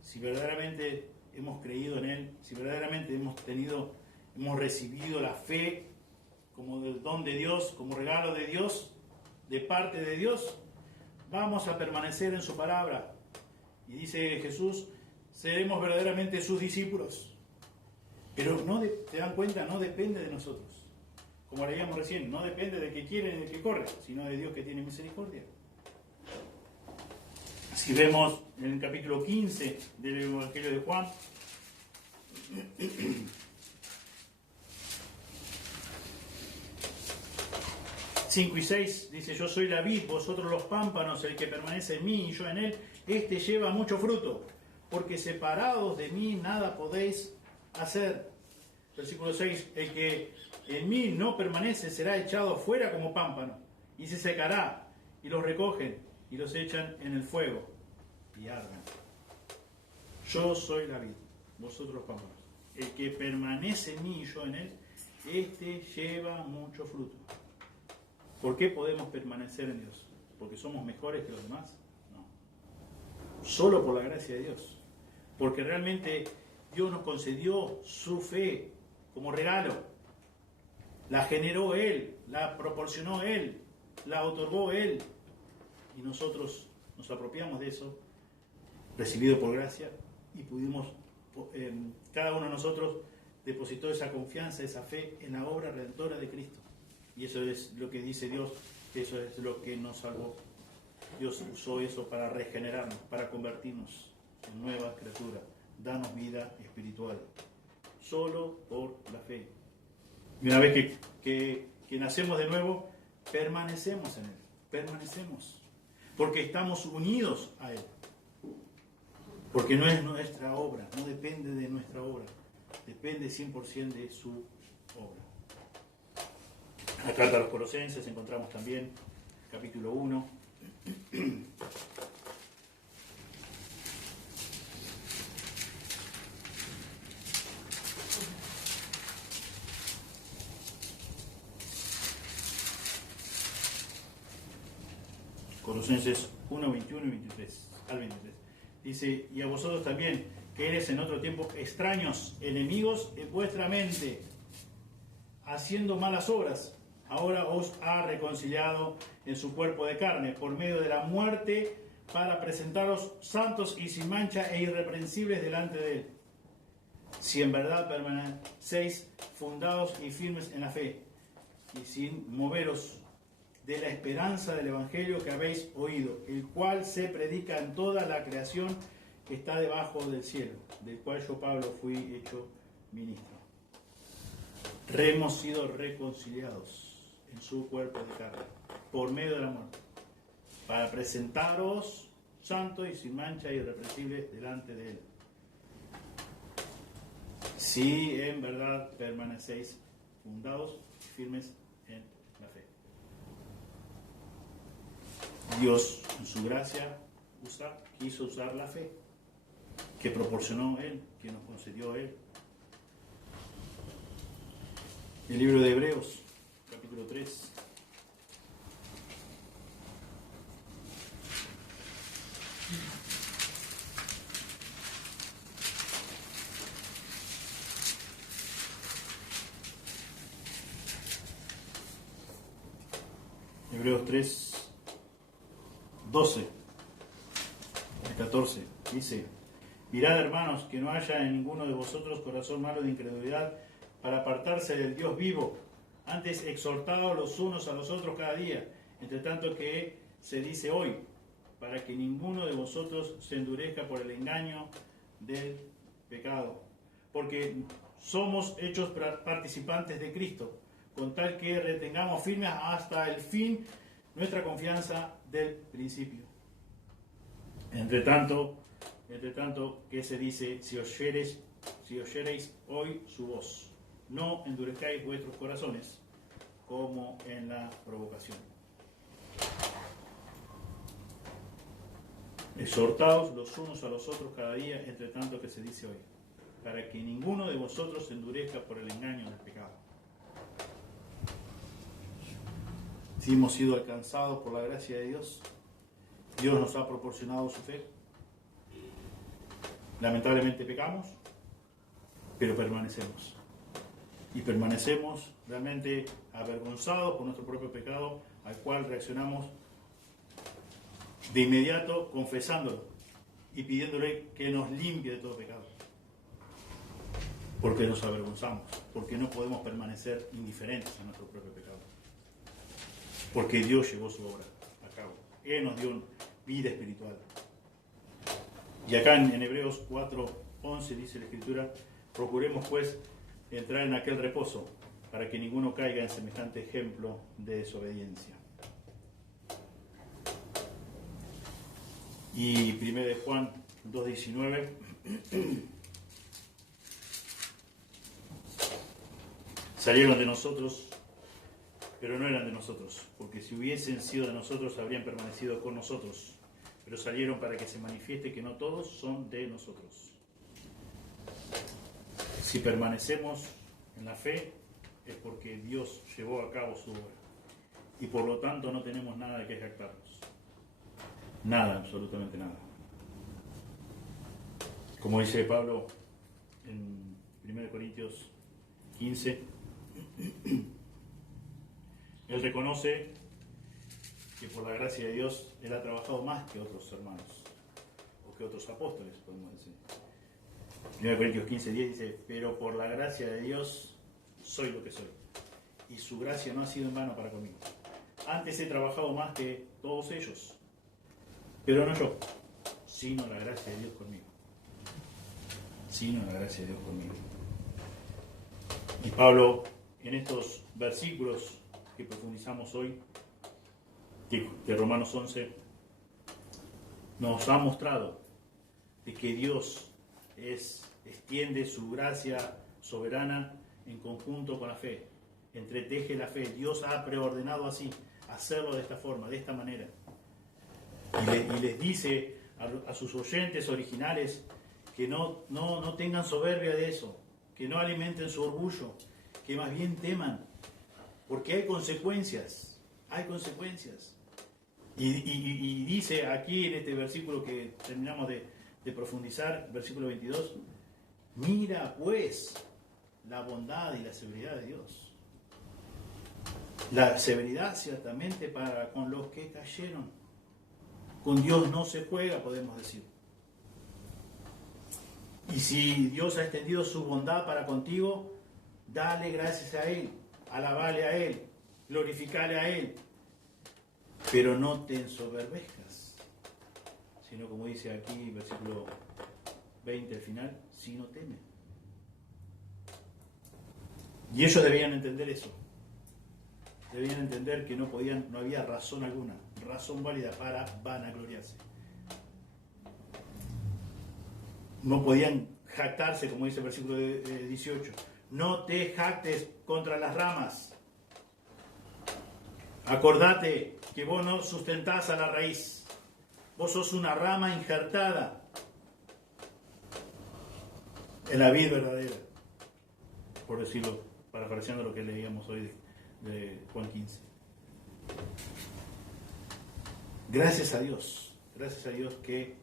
Si verdaderamente hemos creído en Él, si verdaderamente hemos recibido la fe como del don de Dios, como regalo de Dios, de parte de Dios, vamos a permanecer en su palabra. Y dice Jesús, seremos verdaderamente sus discípulos. Pero no te dan cuenta, no depende de nosotros. Como leíamos recién, no depende del que quiere ni del que corre, sino de Dios que tiene misericordia. Si vemos en el capítulo 15 del Evangelio de Juan, 5 y 6 dice, yo soy la vid, vosotros los pámpanos, el que permanece en mí y yo en él, este lleva mucho fruto, porque separados de mí nada podéis hacer. Versículo 6, el que en mí no permanece será echado fuera como pámpano, y se secará, y los recogen, y los echan en el fuego, y arden. Yo soy la vid, vosotros los pámpanos. El que permanece en mí y yo en él, este lleva mucho fruto. ¿Por qué podemos permanecer en Dios? ¿Porque somos mejores que los demás? No. Solo por la gracia de Dios. Porque realmente Dios nos concedió su fe como regalo. La generó Él, la proporcionó Él, la otorgó Él. Y nosotros nos apropiamos de eso, recibido por gracia, y pudimos, cada uno de nosotros depositó esa confianza, esa fe en la obra redentora de Cristo. Y eso es lo que dice Dios, eso es lo que nos salvó. Dios usó eso para regenerarnos, para convertirnos en nueva criatura, darnos vida espiritual, solo por la fe. Y una vez que nacemos de nuevo, permanecemos en Él, permanecemos, porque estamos unidos a Él. Porque no es nuestra obra, no depende de nuestra obra, depende 100% de su obra. En la carta a los Colosenses encontramos también, capítulo 1. Colosenses 1, 21 y 23, al 23. Dice, y a vosotros también, que eres en otro tiempo extraños, enemigos en vuestra mente, haciendo malas obras, ahora os ha reconciliado en su cuerpo de carne, por medio de la muerte, para presentaros santos y sin mancha e irreprensibles delante de Él. Si en verdad permanecéis fundados y firmes en la fe, y sin moveros de la esperanza del Evangelio que habéis oído, el cual se predica en toda la creación que está debajo del cielo, del cual yo, Pablo, fui hecho ministro. Hemos sido reconciliados en su cuerpo de carne, por medio de la muerte, para presentaros santos y sin mancha e irreprensibles delante de Él. Si en verdad permanecéis fundados y firmes en la fe. Dios, en su gracia, quiso usar la fe que proporcionó Él, que nos concedió Él. El libro de Hebreos, capítulo 3. Hebreos 3, 12 al 14, dice, mirad, hermanos, que no haya en ninguno de vosotros corazón malo de incredulidad para apartarse del Dios vivo, antes exhortados los unos a los otros cada día, entre tanto que se dice hoy, para que ninguno de vosotros se endurezca por el engaño del pecado, porque somos hechos participantes de Cristo, con tal que retengamos firmes hasta el fin nuestra confianza del principio. Entre tanto que se dice, si oyereis hoy su voz, no endurezcáis vuestros corazones como en la provocación. Exhortaos los unos a los otros cada día, entre tanto que se dice hoy, para que ninguno de vosotros se endurezca por el engaño del pecado. Si hemos sido alcanzados por la gracia de Dios, Dios nos ha proporcionado su fe. Lamentablemente pecamos, pero permanecemos. Y permanecemos realmente avergonzados por nuestro propio pecado, al cual reaccionamos de inmediato confesándolo y pidiéndole que nos limpie de todo pecado. Porque nos avergonzamos, porque no podemos permanecer indiferentes a nuestro propio pecado. Porque Dios llevó su obra a cabo. Él nos dio vida espiritual. Y acá en Hebreos 4:11 dice la Escritura: procuremos pues entrar en aquel reposo, para que ninguno caiga en semejante ejemplo de desobediencia. Y 1 de Juan 2:19 salieron de nosotros, pero no eran de nosotros, porque si hubiesen sido de nosotros habrían permanecido con nosotros, pero salieron para que se manifieste que no todos son de nosotros. Si permanecemos en la fe es porque Dios llevó a cabo su obra y por lo tanto no tenemos nada de qué jactarnos. Nada, absolutamente nada. Como dice Pablo en 1 Corintios 15, él reconoce que por la gracia de Dios él ha trabajado más que otros hermanos o que otros apóstoles, podemos decir. 1 Corintios 15:10 dice: pero por la gracia de Dios soy lo que soy, y su gracia no ha sido en vano para conmigo. Antes he trabajado más que todos ellos, pero no yo, sino la gracia de Dios conmigo. Sino la gracia de Dios conmigo. Y Pablo, en estos versículos que profundizamos hoy, de Romanos 11, nos ha mostrado de que Dios extiende su gracia soberana en conjunto con la fe, entreteje la fe. Dios ha preordenado así, hacerlo de esta forma, de esta manera. Y les dice a sus oyentes originales que no tengan soberbia de eso, que no alimenten su orgullo, que más bien teman, porque hay consecuencias. Y dice aquí en este versículo que terminamos de profundizar, versículo 22, mira pues la bondad y la severidad de Dios. La severidad ciertamente para con los que cayeron. Con Dios no se juega, podemos decir. Y si Dios ha extendido su bondad para contigo, dale gracias a Él, alabale a Él, glorificale a Él. Pero no te ensoberbezcas, sino como dice aquí, versículo 20 al final, sino teme. Y ellos debían entender eso. Debían entender que no había razón alguna, razón válida para vanagloriarse. No podían jactarse, como dice el versículo 18. No te jactes contra las ramas. Acordate que vos no sustentás a la raíz. Vos sos una rama injertada en la vid verdadera. Por decirlo, parafraseando lo que leíamos hoy de Juan 15. Gracias a Dios que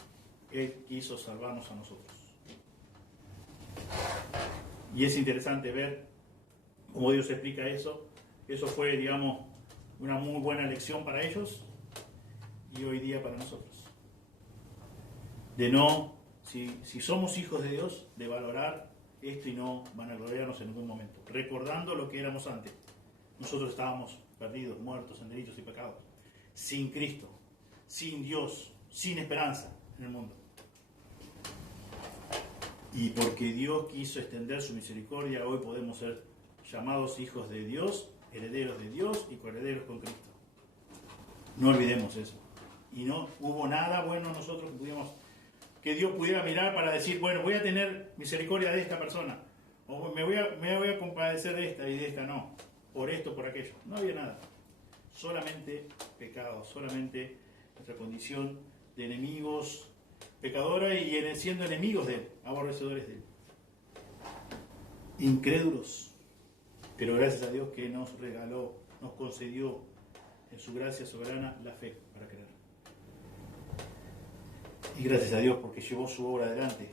Él quiso salvarnos a nosotros. Y es interesante ver cómo Dios explica eso. Eso fue, digamos, una muy buena lección para ellos y hoy día para nosotros. De no, si somos hijos de Dios, de valorar esto y no vanagloriarnos en ningún momento. Recordando lo que éramos antes. Nosotros estábamos perdidos, muertos en delitos y pecados. Sin Cristo, sin Dios, sin esperanza en el mundo. Y porque Dios quiso extender su misericordia, hoy podemos ser llamados hijos de Dios, herederos de Dios y coherederos con Cristo. No olvidemos eso. Y no hubo nada bueno nosotros que Dios pudiera mirar para decir, bueno, voy a tener misericordia de esta persona, o me voy a compadecer de esta y de esta no, por esto, por aquello. No había nada. Solamente pecado, solamente nuestra condición de enemigos, pecadora y siendo enemigos de Él, aborrecedores de Él. Incrédulos. Pero gracias a Dios que nos regaló, nos concedió en su gracia soberana la fe para creer. Y gracias a Dios porque llevó su obra adelante,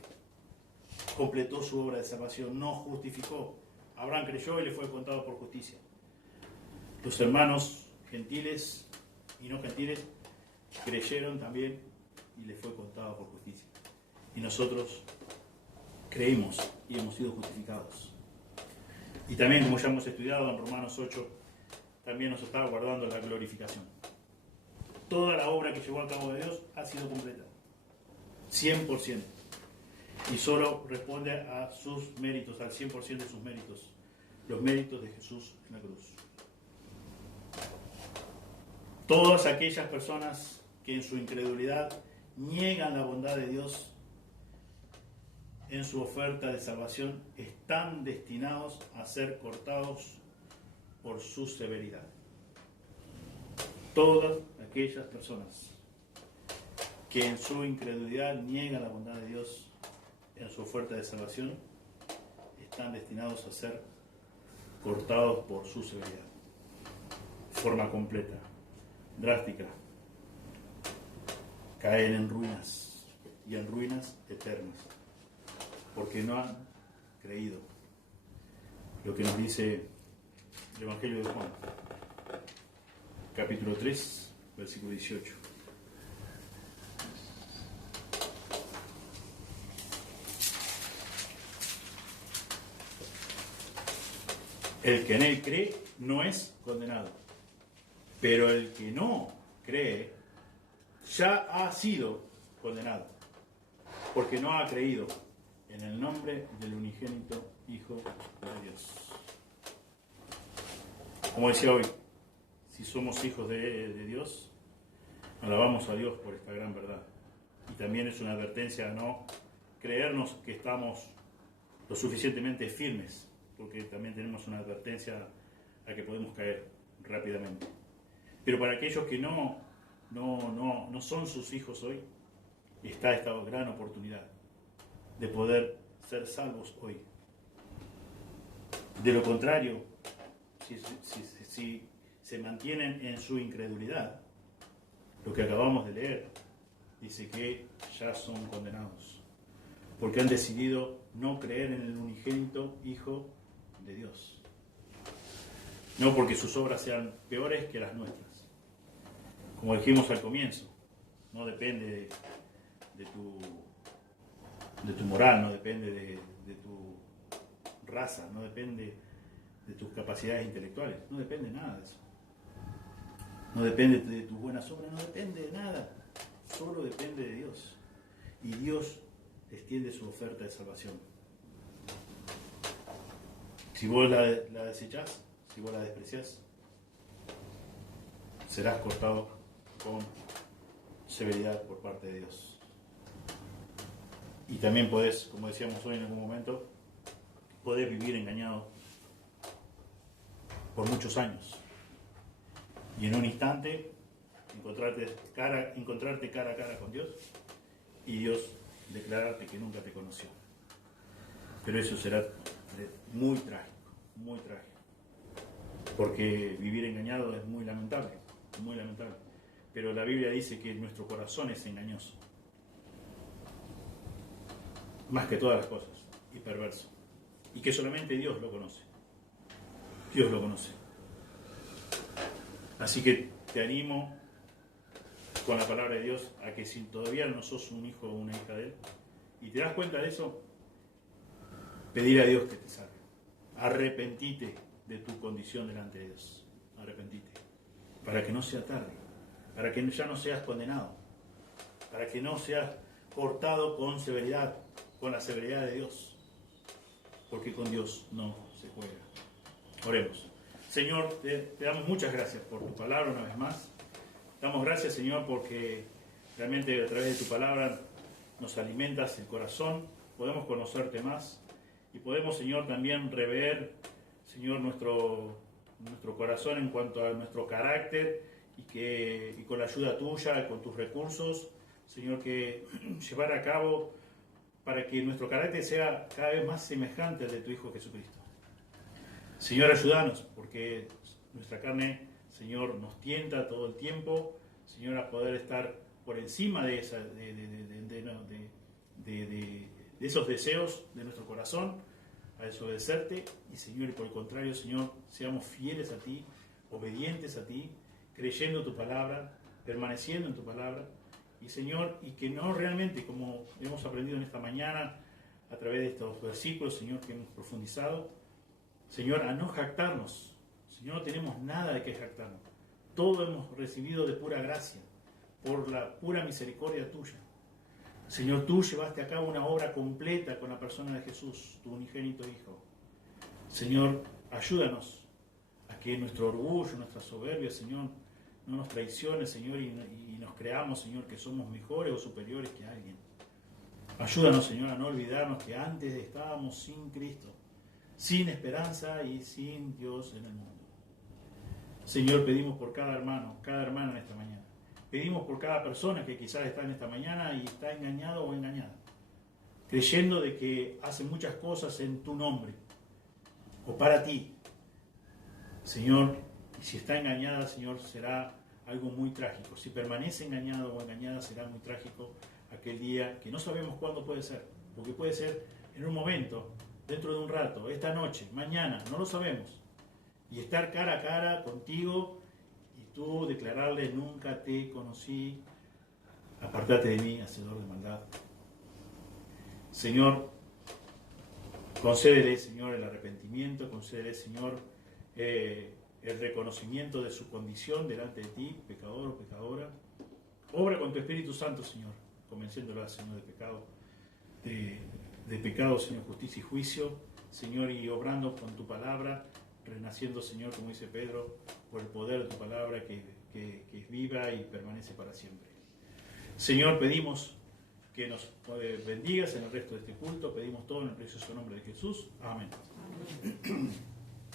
completó su obra de salvación, nos justificó. Abraham creyó y le fue contado por justicia. Los hermanos gentiles y no gentiles creyeron también y les fue contado por justicia. Y nosotros creímos y hemos sido justificados. Y también, como ya hemos estudiado en Romanos 8, también nos está guardando la glorificación. Toda la obra que llevó a cabo de Dios ha sido completa, 100%. Y solo responde a sus méritos, al 100% de sus méritos, los méritos de Jesús en la cruz. Todas aquellas personas que en su incredulidad niegan la bondad de Dios en su oferta de salvación están destinados a ser cortados por su severidad. Todas aquellas personas que en su incredulidad niegan la bondad de Dios en su oferta de salvación están destinados a ser cortados por su severidad. Forma completa, drástica, caen en ruinas y en ruinas eternas, porque no han creído lo que nos dice el Evangelio de Juan, capítulo 3, versículo 18. El que en él cree no es condenado, pero el que no cree ya ha sido condenado, porque no ha creído en el nombre del unigénito Hijo de Dios. Como decía hoy, si somos hijos de Dios, alabamos a Dios por esta gran verdad. Y también es una advertencia a no creernos que estamos lo suficientemente firmes, porque también tenemos una advertencia a que podemos caer rápidamente. Pero para aquellos que no son sus hijos hoy, está esta gran oportunidad de poder ser salvos hoy. De lo contrario, si se mantienen en su incredulidad, lo que acabamos de leer dice que ya son condenados, porque han decidido no creer en el unigénito Hijo de Dios. No porque sus obras sean peores que las nuestras. Como dijimos al comienzo, no depende de tu moral, no depende de tu raza, no depende de tus capacidades intelectuales, no depende nada de eso. No depende de tus buenas obras, no depende de nada, solo depende de Dios. Y Dios extiende su oferta de salvación. Si vos la desechás, si vos la despreciás, serás cortado con severidad por parte de Dios. Y también podés, como decíamos hoy en algún momento, podés vivir engañado por muchos años. Y en un instante encontrarte cara a cara con Dios y Dios declararte que nunca te conoció. Pero eso será muy trágico, muy trágico. Porque vivir engañado es muy lamentable, muy lamentable. Pero la Biblia dice que nuestro corazón es engañoso. Más que todas las cosas, y perverso. Y que solamente Dios lo conoce. Dios lo conoce. Así que te animo con la palabra de Dios a que si todavía no sos un hijo o una hija de Él, y te das cuenta de eso, pedir a Dios que te salve. Arrepentite de tu condición delante de Dios. Arrepentite. Para que no sea tarde. Para que ya no seas condenado. Para que no seas cortado con severidad, con la severidad de Dios. Porque con Dios no se juega. Oremos. Señor, te damos muchas gracias por tu palabra una vez más. Damos gracias, Señor, porque realmente a través de tu palabra nos alimentas el corazón, podemos conocerte más y podemos, Señor, también rever, Señor, nuestro corazón en cuanto a nuestro carácter y con la ayuda tuya, con tus recursos, Señor, que llevar a cabo para que nuestro carácter sea cada vez más semejante al de tu Hijo Jesucristo. Señor, ayúdanos, porque nuestra carne, Señor, nos tienta todo el tiempo, Señor, a poder estar por encima de esos deseos de nuestro corazón, a desobedecerte, y Señor, y por el contrario, Señor, seamos fieles a ti, obedientes a ti, creyendo tu palabra, permaneciendo en tu palabra. Y Señor, y que no realmente, como hemos aprendido en esta mañana, a través de estos versículos, Señor, que hemos profundizado, Señor, a no jactarnos. Señor, no tenemos nada de que jactarnos. Todo hemos recibido de pura gracia, por la pura misericordia tuya. Señor, tú llevaste a cabo una obra completa con la persona de Jesús, tu unigénito Hijo. Señor, ayúdanos a que nuestro orgullo, nuestra soberbia, Señor, no nos traicione, Señor, y nos creamos, Señor, que somos mejores o superiores que alguien. Ayúdanos, Señor, a no olvidarnos que antes estábamos sin Cristo, sin esperanza y sin Dios en el mundo. Señor, pedimos por cada hermano, cada hermana en esta mañana. Pedimos por cada persona que quizás está en esta mañana y está engañado o engañada, creyendo de que hace muchas cosas en tu nombre o para ti. Señor, y si está engañada, Señor, será algo muy trágico. Si permanece engañado o engañada, será muy trágico aquel día que no sabemos cuándo puede ser, porque puede ser en un momento, dentro de un rato, esta noche, mañana, no lo sabemos. Y estar cara a cara contigo y tú declararle: nunca te conocí, apártate de mí, hacedor de maldad. Señor, concédele, Señor, el arrepentimiento, concédele, Señor, el reconocimiento de su condición delante de ti, pecador o pecadora. Obra con tu Espíritu Santo, Señor, convenciéndola, Señor, de pecado, de pecado, Señor, justicia y juicio, Señor, y obrando con tu palabra, renaciendo, Señor, como dice Pedro, por el poder de tu palabra que es viva y permanece para siempre. Señor, pedimos que nos bendigas en el resto de este culto, pedimos todo en el precioso nombre de Jesús. Amén.